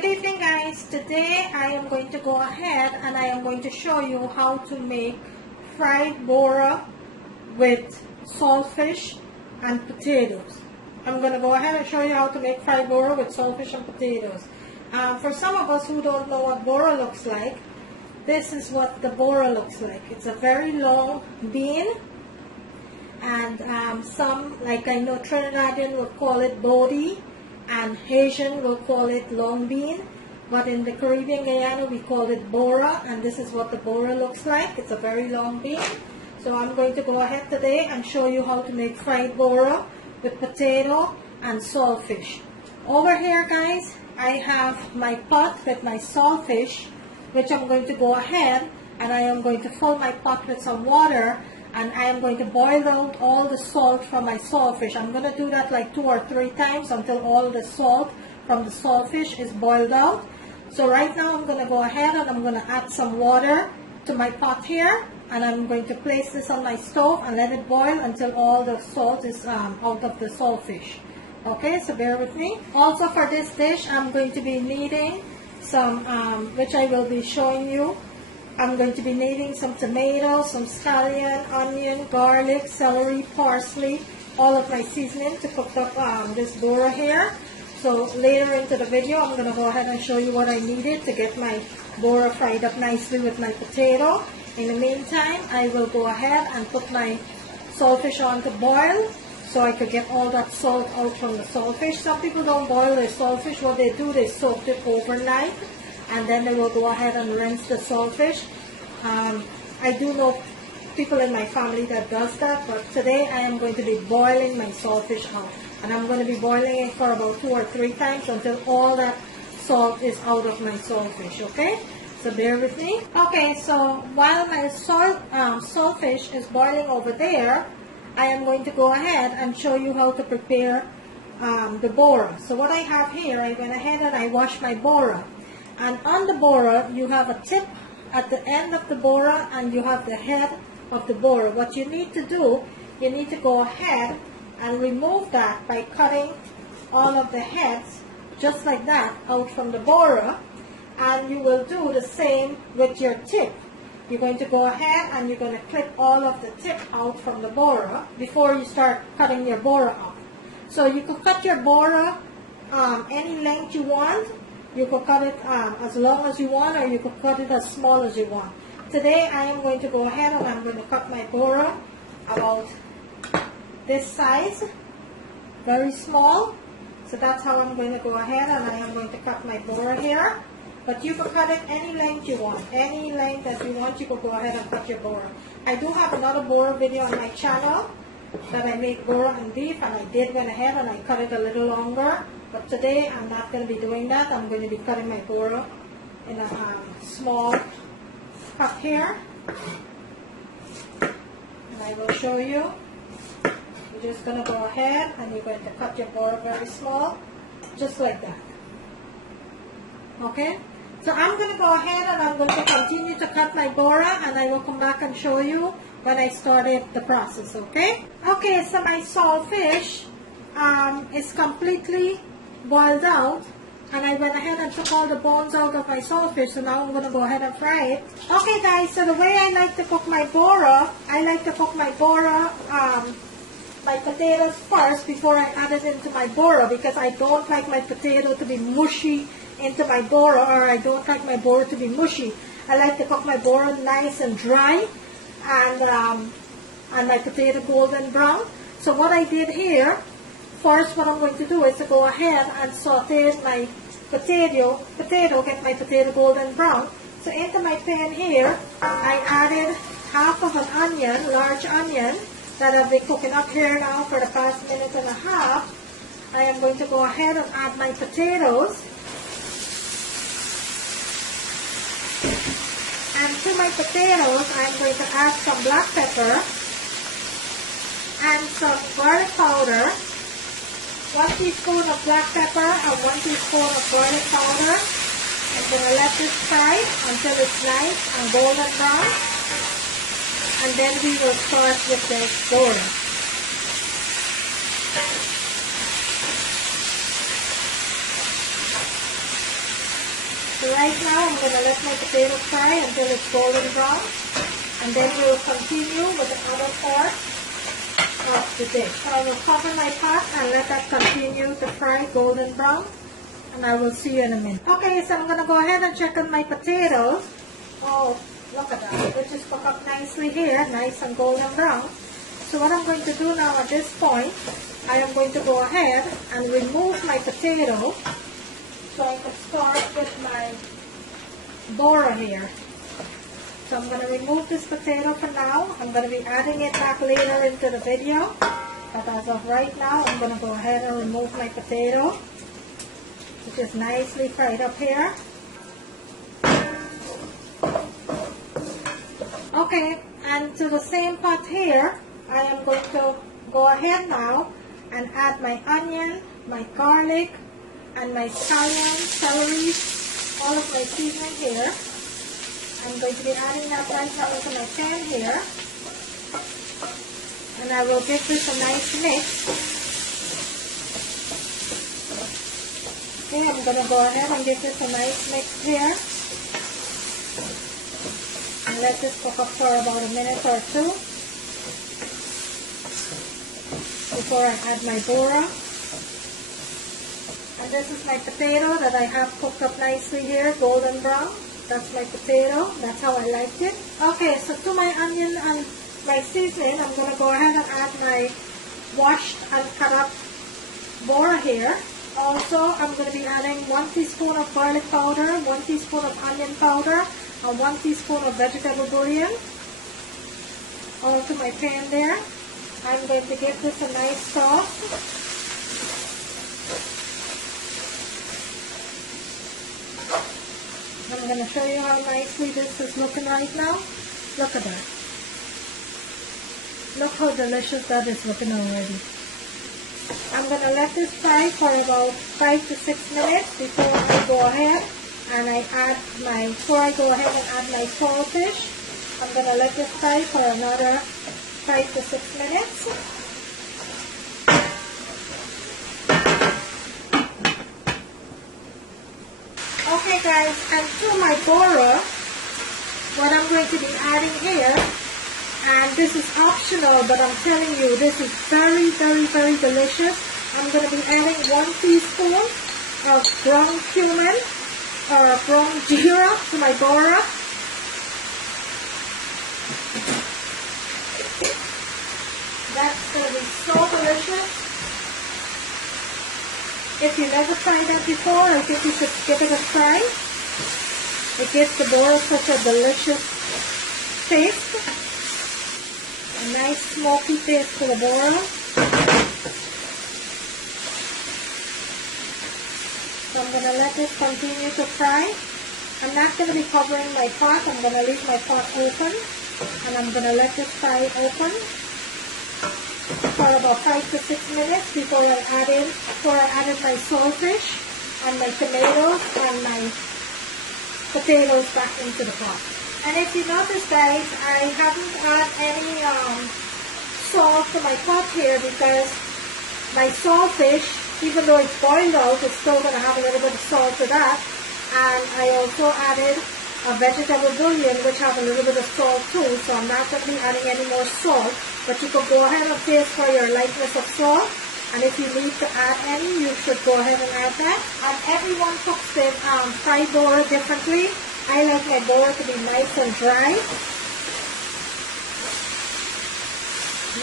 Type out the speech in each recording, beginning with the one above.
Good evening guys. Today I am going to go ahead and I am going to show you how to make fried Bora with saltfish and potatoes. I'm going to go ahead and show you how to make fried Bora with saltfish and potatoes. For some of us who don't know what Bora looks like, this is what the Bora looks like. It's a very long bean, and some, like I know Trinidadian will call it bodi, and Haitian will call it long bean, but in the Caribbean Guyana we call it Bora, and this is what the Bora looks like. It's a very long bean. So I'm going to go ahead today and show you how to make fried Bora with potato and saltfish. Over here guys, I have my pot with my saltfish, which I'm going to go ahead and I am going to fill my pot with some water, and I am going to boil out all the salt from my saltfish. I'm going to do that like 2 or 3 times until all the salt from the saltfish is boiled out. So right now I'm going to go ahead and I'm going to add some water to my pot here, and I'm going to place this on my stove and let it boil until all the salt is out of the saltfish. Okay, so bear with me. Also for this dish I'm going to be needing some, which I will be showing you. I'm going to be needing some tomatoes, some scallion, onion, garlic, celery, parsley, all of my seasoning to cook up this Bora here. So later into the video, I'm going to go ahead and show you what I needed to get my Bora fried up nicely with my potato. In the meantime, I will go ahead and put my saltfish on to boil so I could get all that salt out from the saltfish. Some people don't boil their saltfish. What they do, they soak it overnight, and then they will go ahead and rinse the saltfish. I do know people in my family that does that, but today I am going to be boiling my saltfish out, and I'm going to be boiling it for about 2 or 3 times until all that salt is out of my saltfish. Okay, so bear with me. Okay, so while my saltfish is boiling over there, I am going to go ahead and show you how to prepare the Bora. So what I have here, I went ahead and I washed my Bora. And on the Bora, you have a tip at the end of the Bora, and you have the head of the Bora. What you need to do, you need to go ahead and remove that by cutting all of the heads, just like that, out from the Bora. And you will do the same with your tip. You're going to go ahead and you're going to clip all of the tip out from the Bora before you start cutting your Bora up. So you could cut your Bora any length you want. You could cut it as long as you want, or you could cut it as small as you want. Today I am going to go ahead and I'm going to cut my Bora about this size, very small. So that's how I'm going to go ahead and I am going to cut my Bora here. But you could cut it any length you want. Any length that you want, you could go ahead and cut your Bora. I do have another Bora video on my channel that I make Bora and beef, and I did went ahead and I cut it a little longer. But today I'm not going to be doing that. I'm going to be cutting my Bora in a small cup here. And I will show you. You're just going to go ahead and you're going to cut your Bora very small, just like that. Okay? So I'm going to go ahead and I'm going to continue to cut my Bora, and I will come back and show you when I started the process, okay? Okay, so my saltfish is completely boiled out, and I went ahead and took all the bones out of my saltfish, so now I'm going to go ahead and fry it. Okay guys, so the way I like to cook my Bora, I like to cook my Bora, my potatoes first before I add it into my Bora, because I don't like my potato to be mushy into my Bora, or I don't like my Bora to be mushy. I like to cook my Bora nice and dry, and my potato golden brown. So what I did here, first what I'm going to do is to go ahead and saute my potato, get my potato golden brown. So into my pan here, I added half of an onion, large onion, that I've been cooking up here now for the past 1.5 minutes. I am going to go ahead and add my potatoes. And to my potatoes, I'm going to add some black pepper and some garlic powder, 1 teaspoon of black pepper and 1 teaspoon of garlic powder. I'm going to let this fry until it's nice and golden brown, and then we will start with the Bora. So right now I'm going to let my potato fry until it's golden brown, and then we'll continue with the other part of the dish. So I will cover my pot and let that continue to fry golden brown, and I will see you in a minute. Okay, so I'm going to go ahead and check on my potatoes. Oh, look at that. It just cooked up nicely here, nice and golden brown. So what I'm going to do now at this point, I am going to go ahead and remove my potato so I can start with my Bora here. So I'm going to remove this potato for now. I'm going to be adding it back later into the video. But as of right now, I'm going to go ahead and remove my potato, which is nicely fried up here. Okay, and to the same pot here, I am going to go ahead now and add my onion, my garlic, and my scallion, celery, all of my seasoning here. I'm going to be adding that right now into my pan here. And I will give this a nice mix. Okay, I'm going to go ahead and give this a nice mix here. And let this cook up for about a minute or two before I add my Bora. And this is my potato that I have cooked up nicely here, golden brown. That's my potato. That's how I liked it. Okay, so to my onion and my seasoning, I'm going to go ahead and add my washed and cut up Bora here. Also, I'm going to be adding 1 teaspoon of garlic powder, 1 teaspoon of onion powder, and 1 teaspoon of vegetable bouillon all to my pan there. I'm going to give this a nice sauce. I'm going to show you how nicely this is looking right now. Look at that. Look how delicious that is looking already. I'm going to let this fry for about 5 to 6 minutes before I go ahead and I add my saltfish. I'm going to let this fry for another 5 to 6 minutes. Okay guys, and to my Bora, what I'm going to be adding here, and this is optional, but I'm telling you, this is very, very, very delicious. I'm going to be adding 1 teaspoon of ground cumin or ground jeera to my Bora. That's going to be so delicious. If you never tried that before, I think you should give it a try. It gives the Bora such a delicious taste. A nice smoky taste to the Bora. So I'm going to let this continue to fry. I'm not going to be covering my pot. I'm going to leave my pot open. And I'm going to let this fry open for about 5 to 6 minutes before I added my saltfish and my tomatoes and my potatoes back into the pot. And if you notice guys, I haven't added any salt to my pot here because my saltfish, even though it's boiled out, it's still going to have a little bit of salt to that. And I also added a vegetable bouillon which have a little bit of salt too, so I'm not going to be adding any more salt. But you can go ahead and taste for your lightness of salt. And if you need to add any, you should go ahead and add that. And everyone cooks the fried Bora differently. I like my Bora to be nice and dry.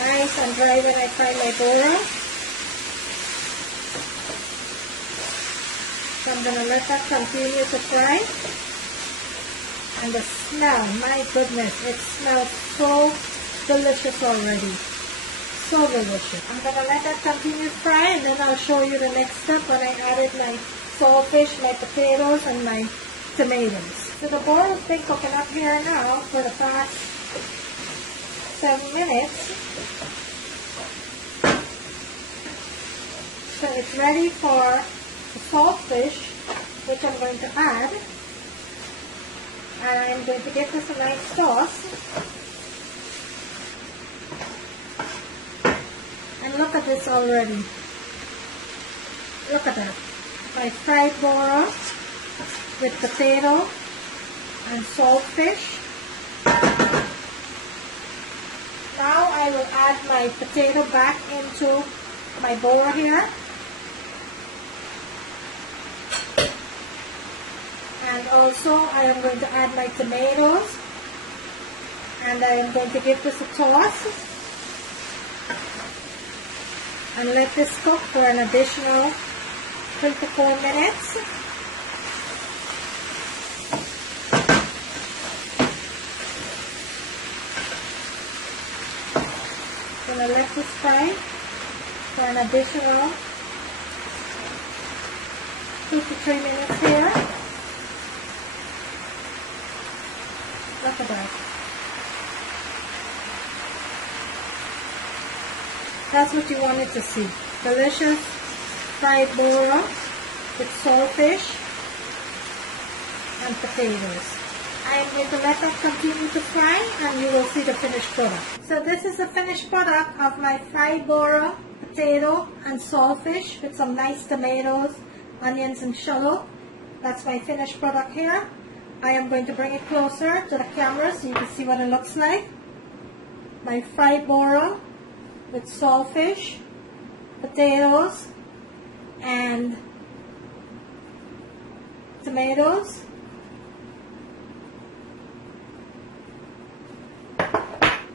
Nice and dry when I fry my Bora. So I'm going to let that continue to fry. And the smell, my goodness, it smells so delicious already. So delicious. I'm going to let that continue to fry, and then I'll show you the next step when I added my saltfish, my potatoes, and my tomatoes. So the Bora has been cooking up here now for the past 7 minutes. So it's ready for the saltfish, which I'm going to add. And I'm going to give this a nice sauce. And look at this already. Look at that. My fried Bora with potato and saltfish. Now I will add my potato back into my Bora here. And also I am going to add my tomatoes. And I am going to give this a toss. And let this cook for an additional 3 to 4 minutes. I'm going to let this fry for an additional 2 to 3 minutes here. Look at that. That's what you wanted to see. Delicious fried Bora with saltfish and potatoes. I am going to let that continue to fry and you will see the finished product. So this is the finished product of my fried Bora, potato and saltfish with some nice tomatoes, onions and shallot. That's my finished product here. I am going to bring it closer to the camera so you can see what it looks like. My fried Bora with saltfish, potatoes and tomatoes.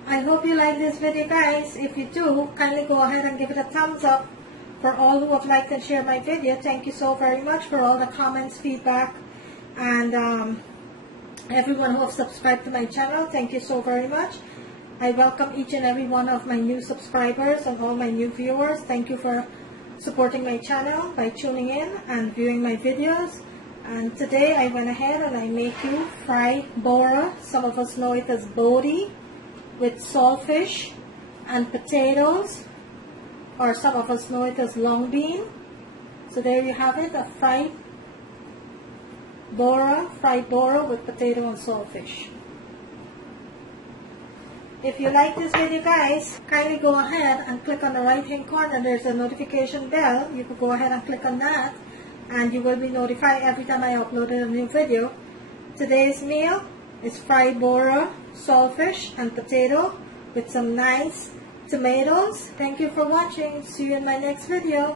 I hope you like this video, guys. If you do, kindly go ahead and give it a thumbs up. For all who have liked and shared my video, thank you so very much for all the comments, feedback, and everyone who have subscribed to my channel. Thank you so very much. I welcome each and every one of my new subscribers and all my new viewers. Thank you for supporting my channel by tuning in and viewing my videos. And today I went ahead and I make you fried Bora. Some of us know it as Bodi, with saltfish and potatoes, or some of us know it as long bean. So there you have it, a fried Bora with potato and saltfish. If you like this video, guys, kindly go ahead and click on the right hand corner. There's a notification bell. You can go ahead and click on that and you will be notified every time I upload a new video. Today's meal is fried Bora, saltfish and potato with some nice tomatoes. Thank you for watching. See you in my next video.